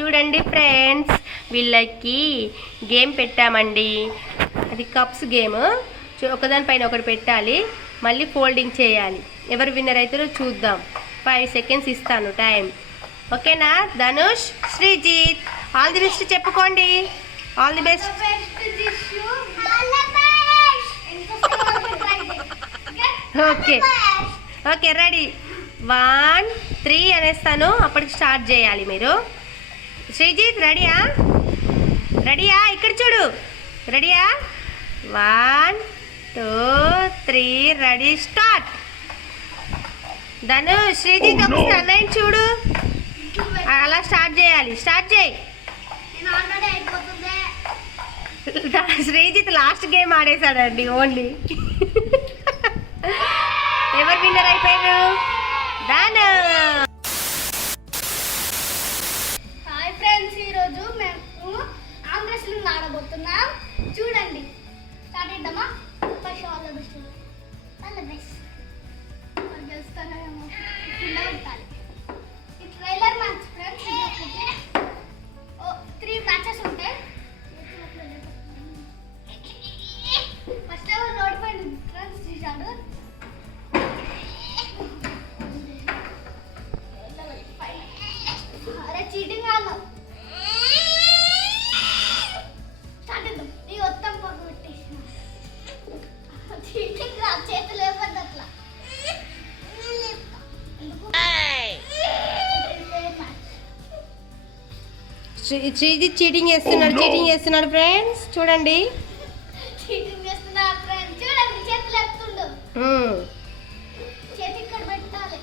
చూడండి ఫ్రెండ్స్ వీళ్ళకి గేమ్ పెట్టామండి. అది కప్స్ గేమ్. చూ- ఒకదానిపైన ఒకటి పెట్టాలి. మళ్ళీ ఫోల్డింగ్ చేయాలి. ఎవరు విన్నర్ అవుతారో చూద్దాం. ఫైవ్ సెకండ్స్ ఇస్తాను టైం. ఓకేనా? Dhanush Srijith all the best చెప్పుకోండి. All the best. Okay. Okay ready. One three అనేస్తాను. అప్పటికి స్టార్ట్ చేయాలి మీరు. శ్రీజిత్ రెడీయా? రెడీయా? ఇక్కడ చూడు. రెడీయా? One two three ready start. Dhanu Srijith ఒకసారి అన్నయ్య చూడు. అలా స్టార్ట్ చేయాలి. స్టార్ట్ చేయి. శ్రీజిత్ లాస్ట్ గేమ్ ఆడేశాడండి ఓన్లీ. ఎవరు విన్నర్ అయిపోయారు? దాను ఆల్ ద బెస్ట్ మరి గెలుస్తానేమో కింద పెట్టాలి శ్రీజిత్ చీటింగ్ చేస్తున్నాడు చీటింగ్ చేస్తున్నాడు ఫ్రెండ్స్ చూడండి. చీటింగ్ చేస్తున్నా ఫ్రెండ్ చూడండి చేతులు ఎత్తుండు. మ్మ్. చేతి ఇక్కడ పెట్టాలి.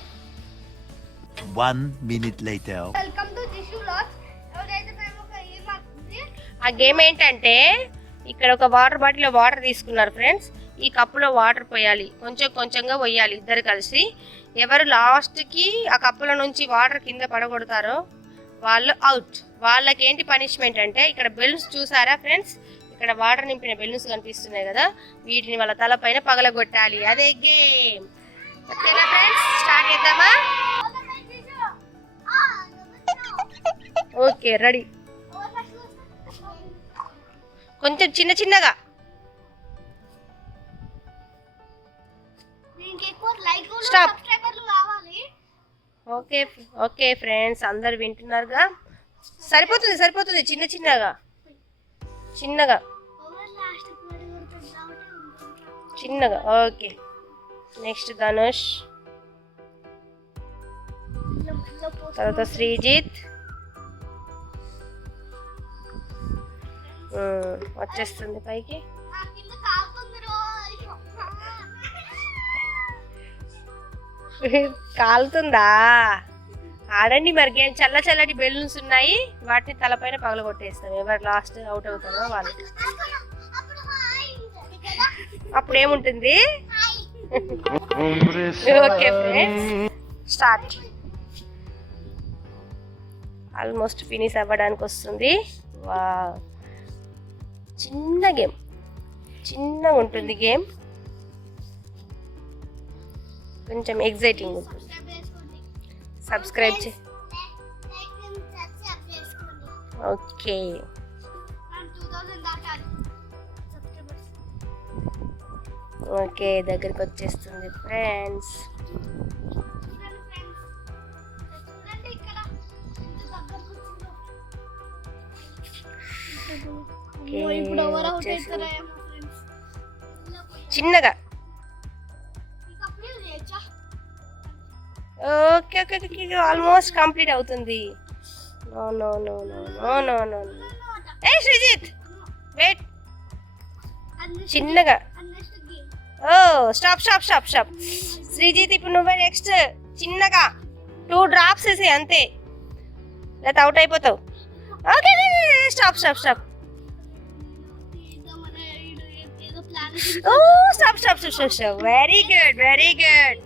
One minute later. Welcome to Jishu loss ఎవరైతే మేము ఒక ఈ మాకుంది ఆ గేమ్ ఏంటంటే ఇక్కడ ఒక వాటర్ బాటిల్లో వాటర్ తీసుకున్నారు ఫ్రెండ్స్ ఈ కప్పులో వాటర్ పోయాలి. కొంచెం కొంచెంగా పోయాలి ఇద్దరు కలిసి. ఎవరు లాస్ట్కి ఆ కప్పుల నుంచి వాటర్ కింద పడగొడతారో వాళ్ళు అవుట్ వాళ్ళకి ఏంటి పనిష్మెంట్ అంటే ఇక్కడ బెలూన్స్ చూసారా ఫ్రెండ్స్ ఇక్కడ వాటర్ నింపిన బెలూన్స్ కనిపిస్తున్నాయి కదా. వీటిని వాళ్ళ తల పైన పగలగొట్టాలి. అదే గేమ్ ఓకేనా ఫ్రెండ్స్ స్టార్ట్ చేద్దామా? ఓకే రెడీ కొంచెం చిన్న చిన్నగా. దీనికి ఓకే ఓకే ఫ్రెండ్స్ అందరు వింటున్నారుగా? సరిపోతుంది సరిపోతుంది చిన్న చిన్నగా. చిన్నగా. చిన్నగా ఓకే. నెక్స్ట్ ధనుష్. తర్వాత శ్రీజిత్. వచ్చేస్తుంది పైకి. కాలుతుందా? ఆడండి మరి గేమ్ చల్ల చల్లటి బెలూన్స్ ఉన్నాయి వాటిని తలపైన పగలగొట్టేస్తాం. ఎవరు లాస్ట్ అవుట్ అవుతారో వాళ్ళు. అప్పుడు ఏముంటుంది? Okay friends start. Almost finish అవ్వడానికి వస్తుంది. చిన్న గేమ్. చిన్నగా ఉంటుంది గేమ్. కొంచెం ఎగ్జైటింగ్ సబ్స్క్రైబ్ చే ఓకే మనం 2000 దాటాలి సబ్స్క్రైబర్స్ ఓకే దగ్గరికి వచ్చేస్తుంది. ఫ్రెండ్స్ చూడండి okay okay okay almost complete అవుతుంది. No no no no no no no ఏ శ్రీజిత్ వెయిట్ చిన్నగా. ఓ stop stop stop stop Srijith ఇప్పుడు నువ్వే నెక్స్ట్ చిన్నగా. టూ డ్రాప్స్ వేసి అంతే. లేదా అవుట్ అయిపోతావు. ఓకే స్టాప్ స్టాప్ స్టాప్ ఓ stop stop stop stop very good very good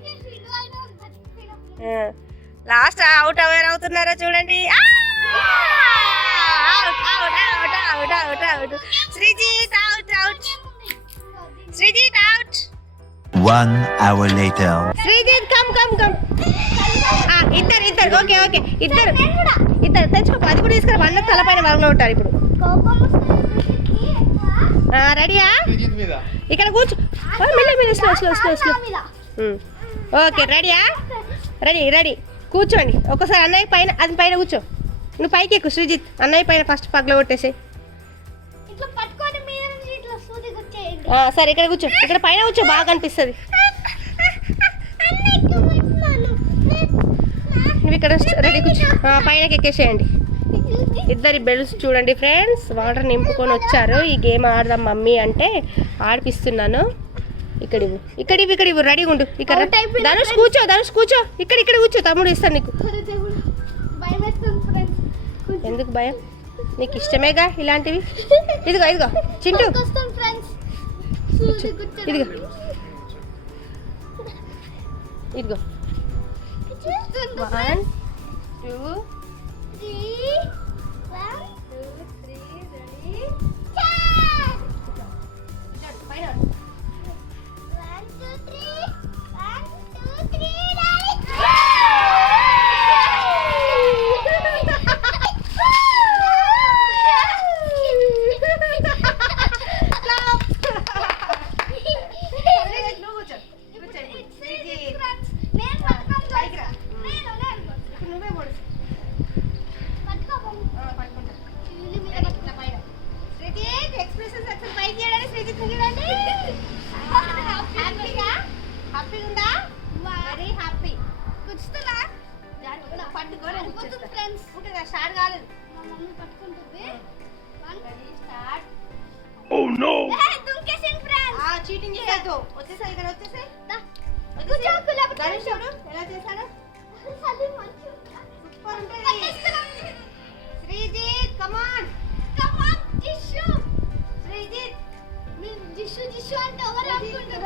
last out hour అవుతున్నారా చూడండి. Out out out out out out Srijith out out Srijith. Srijith come come come ఇద్దరు ఇద్దరు. Okay okay ఇద్దరు. ఇద్దరు. తెచ్చుకో అది కూడా తీసుకురా. అన్న తలపైన వరంలో ఉంటారు ఇప్పుడు. కోపం వస్తుంది శ్రీజిత్కి ఎక్కువ. ఆ, రెడీయా ఇక్కడ కూర్చో ఆ, మెల్ల మెల్ల స్లో స్లో స్లో స్లో మీద. ఉమ్. ఓకే రెడీయా? Ready ready. కూర్చోండి. ఒకసారి అన్నయ్య పైన అది పైన కూర్చో. నువ్వు పైకి ఎక్కువ సృజిత్. అన్నయ్య పైన ఫస్ట్ పగల కొట్టేసి. సరే ఇక్కడ కూర్చో. ఇక్కడ పైన కూర్చో బాగా అనిపిస్తుంది. నువ్వు ఇక్కడ రెడీ కూర్చో. పైనకి ఎక్కేసేయండి. ఇద్దరి బెల్స్ చూడండి ఫ్రెండ్స్. వాటర్ నింపుకొని వచ్చారు. ఈ గేమ్ ఆడదాం మమ్మీ అంటే ఆడిపిస్తున్నాను. ఇక్కడ ఇవ్వు. ఇక్కడ ఇవ్వు ఇక్కడ ఇవ్వు. రెడీగా ఉండు. ఇక్కడ ధనుష్ కూర్చో ధనుష్ కూర్చో. ఇక్కడ ఇక్కడ కూర్చో. తమ్ముడు ఇస్తాను నీకు. ఎందుకు భయం? నీకు ఇష్టమేగా ఇలాంటివి? ఇదిగో ఇదిగో. చింటూ. ఇదిగో. ఇదిగో. One two two, three, ready? Start! ఏ, దుంకేసింది ఫ్రెండ్స్. చీటింగ్ చేయొద్దు వచ్చేసాయి ఇక్కడ వచ్చేసాయి దా. కూర్చో, లేకపోతే ధనుష్ చూడు ఎలా చేశాడు చలి మంచిగా. సూపర్ ఉంటుంది. Srijith come on Come on, Jishu. Srijith మీరు జిష్షు జిష్షు అంటే ఎవరు అనుకుంటున్నారు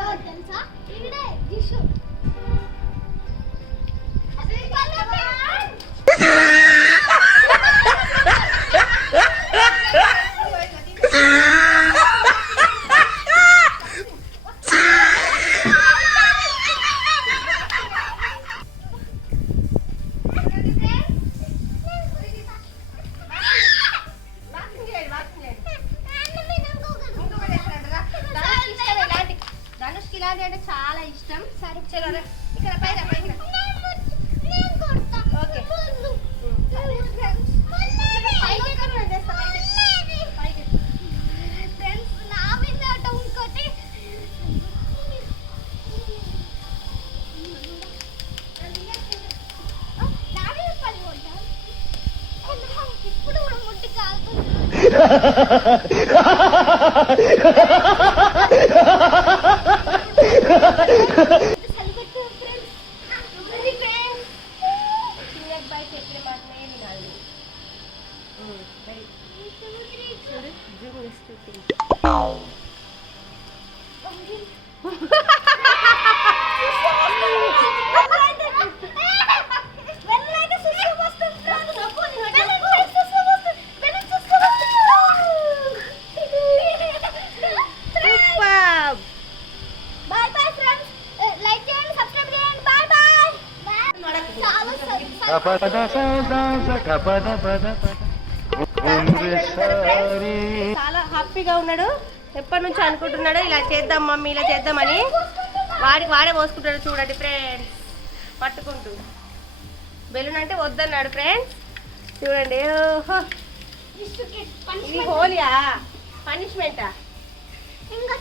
ハハハハハ! చాలా హ్యాపీగా ఉన్నాడు. ఎప్పటి నుంచి అనుకుంటున్నాడు ఇలా చేద్దాం మమ్మీ ఇలా చేద్దామని వాడికి వాడే పోసుకుంటాడు చూడండి ఫ్రెండ్స్ పట్టుకుంటూ. బెలూన్ అంటే వద్దన్నాడు ఫ్రెండ్స్ చూడండి ఓహో. ఇది పనిష్మెంట్ హోలియా పనిష్మెంటా ఇంకా